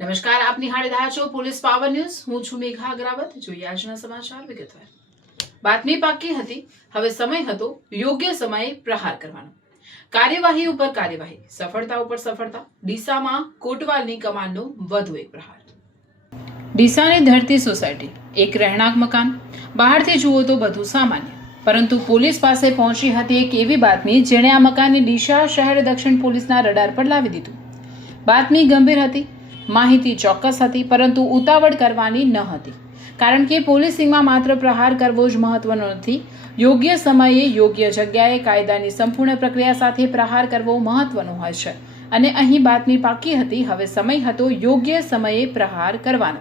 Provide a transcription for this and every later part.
નમસ્કાર, આપ નિહાળી રહ્યા છો પોલીસ પાવર ન્યૂઝ. હું છું મેઘા અગ્રાવત. જોઈએ આજના સમાચાર વિગતવાર. બાતમી પાકી હતી, હવે સમય હતો યોગ્ય સમયે પ્રહાર કરવાનો. કાર્યવાહી ઉપર કાર્યવાહી, સફળતા ઉપર સફળતા. ડીસામાં કોટવાલની કમાનનો વધુ એક પ્રહાર. ડીસાની ધરતી સોસાયટી, એક રહેણાંક મકાન. બહારથી જુઓ તો બધું સામાન્ય, પરંતુ પોલીસ પાસે પહોંચી હતી એક એવી બાતમી જેણે આ મકાનની ડીસા શહેર દક્ષિણ પોલીસના રડાર પર લાવી દીધું. બાતમી ગંભીર હતી, માહિતી ચોક્કસ હતી, પરંતુ ઉતાવળ કરવાની ન હતી. કારણ કે પોલીસિંગમાં માત્ર પ્રહાર કરવો જ મહત્વનો નથી, યોગ્ય સમયે યોગ્ય જગ્યાએ કાયદાની સંપૂર્ણ પ્રક્રિયા સાથે પ્રહાર કરવો મહત્વનો હોય છે. અને અહીં બાતમી પાકી હતી, હવે સમય હતો યોગ્ય સમયે પ્રહાર કરવાનો.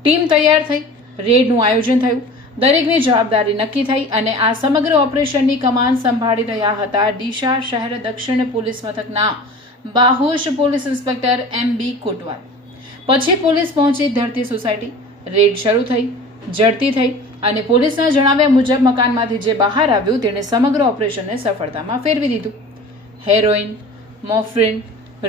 ટીમ તૈયાર થઈ, રેડનું આયોજન થયું, દરેકની જવાબદારી નક્કી થઈ અને આ સમગ્ર ઓપરેશનની કમાન સંભાળી રહ્યા હતા ડીસા શહેર દક્ષિણ પોલીસ મથકના બાહોશ પોલીસ ઇન્સ્પેક્ટર MB કોટવાલ. પછી પોલીસ પહોંચી ધરતી સોસાયટી. રેડ શરૂ થઈ, ઝડપી થઈ અને પોલીસના જણાવ્યા મુજબ મકાનમાંથી જે બહાર આવ્યું તેણે સમગ્ર ઓપરેશનને સફળતામાં ફેરવી દીધું. હેરોઇન, મોફ્રિન,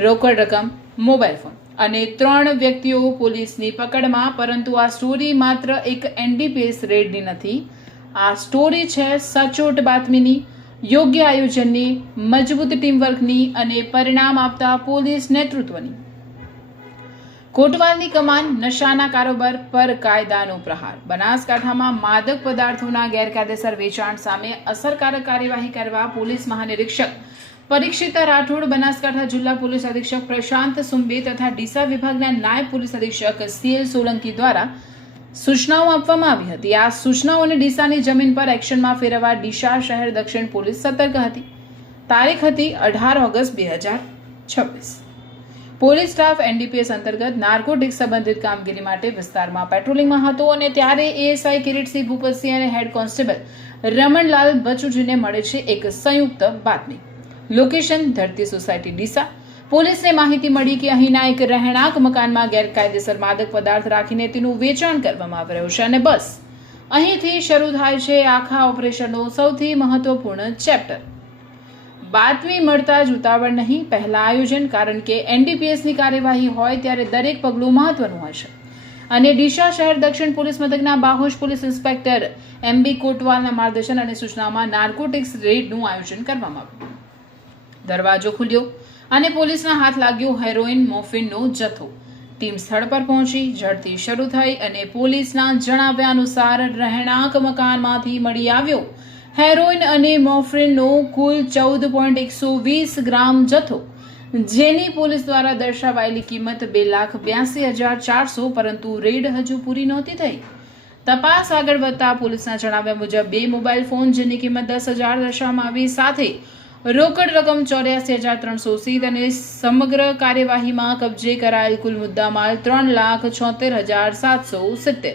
રોકડ રકમ, મોબાઈલ ફોન અને 3 વ્યક્તિઓ પોલીસની પકડમાં. પરંતુ આ સ્ટોરી માત્ર એક NDPS રેડની નથી. આ સ્ટોરી છે સચોટ બાતમીની, યોગ્ય આયોજનની, મજબૂત ટીમવર્કની અને પરિણામ આપતા પોલીસ નેતૃત્વની. કોટવાલની કમાન, નશાના કારોબાર પર કાયદાનો પ્રહાર. બનાસકાંઠામાં માદક પદાર્થોના ગેરકાયદેસર વેચાણ સામે અસરકારક કાર્યવાહી કરવા પોલીસ મહાનિરીક્ષક પરીક્ષિતા રાઠોડ, બનાસકાંઠા જિલ્લા પોલીસ અધિક્ષક પ્રશાંત સુંબે તથા ડીસા વિભાગના નાયબ પોલીસ અધિક્ષક CL સોલંકી દ્વારા સૂચનાઓ આપવામાં આવી હતી. આ સૂચનાઓને ડીસાની જમીન પર એક્શનમાં ફેરવવા ડીસા શહેર દક્ષિણ પોલીસ સતર્ક હતી. તારીખ હતી 18 ઓગસ્ટ 2026. પોલીસ સ્ટાફ NDPS અંતર્ગત નાર્કોટિક્સ સંબંધિત કામગીરી માટે વિસ્તારમાં પેટ્રોલિંગમાં હતો અને ત્યારે ASI કિરીટસિંહ ભૂપતસિંહ અને હેડ કોન્સ્ટેબલ રમણલાલ બચુજીને મળે છે એક સંયુક્ત બાતમી. લોકેશન ધરતી સોસાયટી ડીસા. પોલીસને માહિતી મળી કે અહીંના એક રહેણાંક મકાનમાં ગેરકાયદેસર માદક પદાર્થ રાખીને તેનું વેચાણ કરવામાં આવી રહ્યું છે અને બસ અહીંથી શરૂ થાય છે આખા ઓપરેશનનો સૌથી મહત્વપૂર્ણ ચેપ્ટર. બાતમી મળતા જ ઉતાવળ નહીં, પહેલા આયોજન. કારણ કે NDPSની કાર્યવાહી હોય ત્યારે દરેક પગલું મહત્વનું હોય છે. અને ડીસા શહેર દક્ષિણ પોલીસ મથકના બાહોશ પોલીસ ઇન્સ્પેક્ટર MB કોટવાલના માર્ગદર્શન અને સૂચનામાં નાર્કોટિક્સ રેડનું આયોજન કરવામાં આવ્યું. દરવાજો ખુલ્યો અને પોલીસના હાથ લાગ્યો હેરોઇન, મોફિનનો જથ્થો. ટીમ સ્થળ પર પહોંચી, ઝડપી શરૂ થઈ અને પોલીસના જણાવ્યા અનુસાર રહેણાંક મકાનમાંથી મળી આવ્યો હેરોઇન અને મોફિનનો કુલ 14.120 ગ્રામ જથ્થો, જેની પોલીસ દ્વારા દર્શાવાયેલી કિંમત 2,82,400. પરંતુ રેડ હજુ પૂરી નહોતી થઈ. તપાસ આગળ વધતા પોલીસના જણાવ્યા મુજબ 2 મોબાઈલ ફોન, જેની કિંમત 10,000 દર્શાવવામાં આવી, સાથે રોકડ રકમ 84,370 અને સમગ્ર કાર્યવાહીમાં કબજે કરાયેલ કુલ મુદ્દામાલ 3,76,770.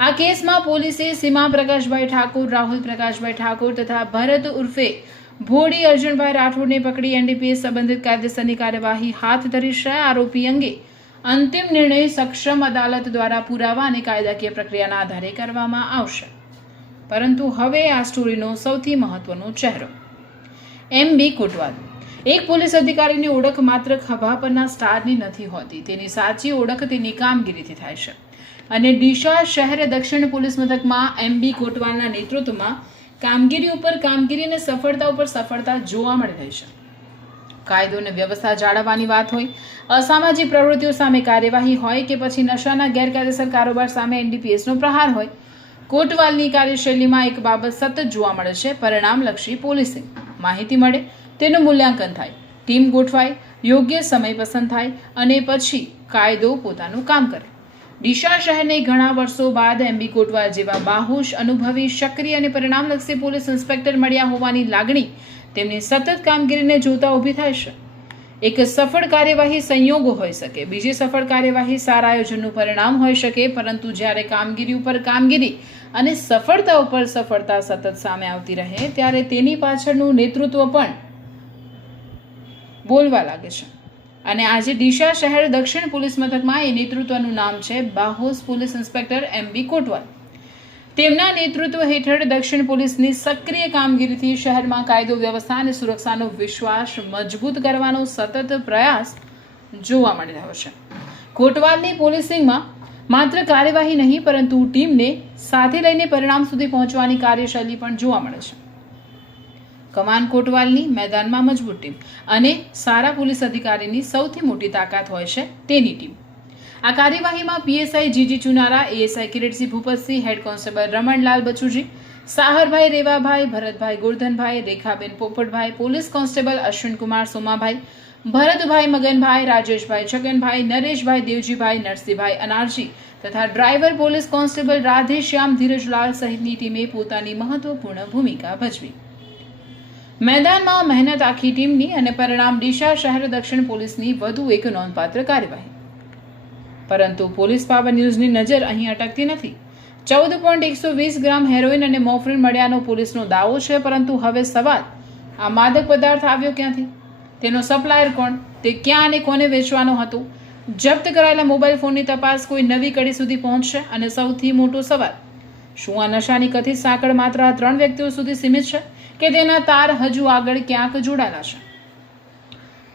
આ કેસમાં પોલીસે સીમા પ્રકાશભાઈ ઠાકોર, રાહુલ પ્રકાશભાઈ ઠાકોર તથા ભરત ઉર્ફે ભોળી અર્જુનભાઈ રાઠોડને પકડી NDPS સંબંધિત કાયદેસરની કાર્યવાહી હાથ ધરી છે. આરોપી અંગે અંતિમ નિર્ણય સક્ષમ અદાલત દ્વારા પુરાવા અને કાયદાકીય પ્રક્રિયાના આધારે કરવામાં આવશે. પરંતુ હવે આ સ્ટોરીનો સૌથી મહત્વનો ચહેરો MB કોટવાલ. એક પોલીસ અધિકારીની ઓળખ માત્ર ખભા પરના સ્ટારની નથી હોતી, તેની સાચી ઓળખ તેની કામગીરીથી થાય છે. અને ડીસા શહેર દક્ષિણ પોલીસ મથકમાં MB કોટવાલના નેતૃત્વમાં કામગીરી ઉપર કામગીરી અને સફળતા ઉપર સફળતા જોવા મળી રહી છે. કાયદો અને વ્યવસ્થા જાળવવાની વાત હોય, અસામાજિક પ્રવૃત્તિઓ સામે કાર્યવાહી હોય કે પછી નશાના ગેરકાયદેસર કારોબાર સામે NDPSનો પ્રહાર હોય, કોટવાલની કાર્યશૈલીમાં એક બાબત સતત જોવા મળે છે: પરિણામલક્ષી પોલીસિંગ. માહિતી મળે, તેનું મૂલ્યાંકન થાય, ટીમ ગોઠવાય, યોગ્ય સમય પસંદ થાય અને પછી કાયદો પોતાનું કામ કરે. ડીસા શહેરને ઘણા વર્ષો બાદ MB કોટવાલ જેવા બાહોશ, અનુભવી, સક્રિય અને પરિણામલક્ષી પોલીસ ઇન્સ્પેક્ટર મળ્યા હોવાની લાગણી તેમની સતત કામગીરીને જોતા ઊભી થાય છે. એક સફળ કાર્યવાહી સંયોગો હોઈ શકે, બીજી સફળ કાર્યવાહી સારા આયોજનનું પરિણામ હોઈ શકે, પરંતુ જ્યારે કામગીરી ઉપર કામગીરી અને સફળતા ઉપર સફળતા સતત સામે આવતી રહે ત્યારે તેની પાછળનું નેતૃત્વ પણ બોલવા લાગે છે. અને આજે ડીસા શહેર દક્ષિણ પોલીસ મથકમાં એ નેતૃત્વનું નામ છે બાહોશ પોલીસ ઇન્સ્પેક્ટર MB કોટવાલ. તેમના નેતૃત્વ હેઠળ દક્ષિણ પોલીસની સક્રિય કામગીરીથી શહેરમાં કાયદો વ્યવસ્થા અને સુરક્ષાનો વિશ્વાસ મજબૂત કરવાનો સતત પ્રયાસ જોવા મળી રહ્યો છે. કોટવાલની પોલીસિંગમાં માત્ર કાર્યવાહી નહીં પરંતુ ટીમને સાથે લઈને પરિણામ સુધી પહોંચવાની કાર્યશૈલી પણ જોવા મળે છે. કમાન કોટવાલની મેદાનમાં મજબૂત ટીમ અને સારા પોલીસ અધિકારીની સૌથી મોટી તાકાત હોય છે તેની ટીમ. આ કાર્યવાહીમાં PSI G G Chunara, ASI Kiritsinh Bhupatsinh, head constable Ramanlal Bachuji, Saharbhai Revabhai, Bharatbhai Gordhanbhai, Rekhaben Popatbhai, police constable Ashwinkumar Somabhai, Bharatbhai Maganbhai, Rajeshbhai Chhaganbhai, Nareshbhai Devjibhai, Narsinhbhai Anarji તથા driver police constable Radheshyam Dhirajlal સહિતની ટીમે પોતાની મહત્વપૂર્ણ ભૂમિકા ભજવી. મેદાનમાં મહેનત આખી ટીમની અને પરિણામ ડીસા શહેર દક્ષિણ પોલીસની વધુ એક નોંધપાત્ર કાર્યવાહી. પરંતુ પોલીસ પાવર ન્યૂઝની નજર અહીં અટકતી નથી. 14.120 ગ્રામ હેરોઇન અને મોફરીન મળ્યાનો પોલીસનો દાવો છે, પરંતુ હવે સવાલ આ માદક પદાર્થ આવ્યો ક્યાંથી? તેનો સપ્લાયર કોણ? તે ક્યાં અને કોને વેચવાનો હતો? જપ્ત કરાયેલા મોબાઈલ ફોનની તપાસ કોઈ નવી કડી સુધી પહોંચશે? અને સૌથી મોટો સવાલ, શું આ નશાની કથિત સાંકળ માત્ર આ 3 વ્યક્તિઓ સુધી સીમિત છે કે તેના તાર હજુ આગળ ક્યાંક જોડાયેલા છે?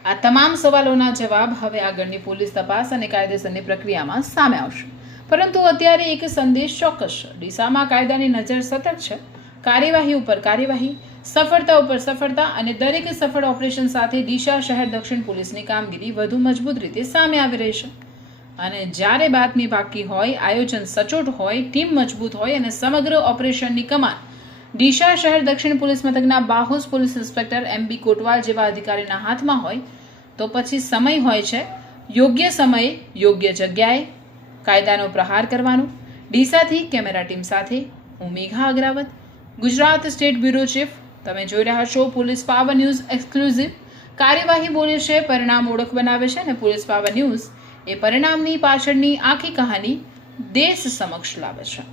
આ તમામ સવાલોના જવાબ હવે આગળની પોલીસ તપાસ અને કાયદેસરની પ્રક્રિયામાં સામે આવશે. પરંતુ અત્યારે એક સંદેશ ચોક્કસ છે. ડીસામાં કાયદાની નજર સતત છે. કાર્યવાહી ઉપર કાર્યવાહી, સફળતા ઉપર સફળતા અને દરેક સફળ ઓપરેશન સાથે ડીસા શહેર દક્ષિણ પોલીસની કામગીરી વધુ મજબૂત રીતે સામે આવી રહી છે. અને જ્યારે બાતમી પાકી હોય, આયોજન સચોટ હોય, ટીમ મજબૂત હોય અને સમગ્ર ઓપરેશનની કમાન ડીસા શહેર દક્ષિણ પોલીસ મથકના બાહોશ પોલીસ ઇન્સ્પેક્ટર MB કોટવાલ જેવા અધિકારીના હાથમાં હોય, તો પછી સમય હોય છે યોગ્ય સમયે યોગ્ય જગ્યાએ કાયદાનો પ્રહાર કરવાનો. ડીસાથી કેમેરા ટીમ સાથે હું મેઘા Agravat, Gujarat state bureau chief. તમે જોઈ રહ્યા છો પોલીસ પાવર ન્યૂઝ એક્સક્લુઝિવ. કાર્યવાહી બોલે છે, પરિણામ ઓળખ બનાવે છે અને પોલીસ પાવર ન્યૂઝ એ પરિણામની પાછળની આખી કહાની દેશ સમક્ષ લાવે છે.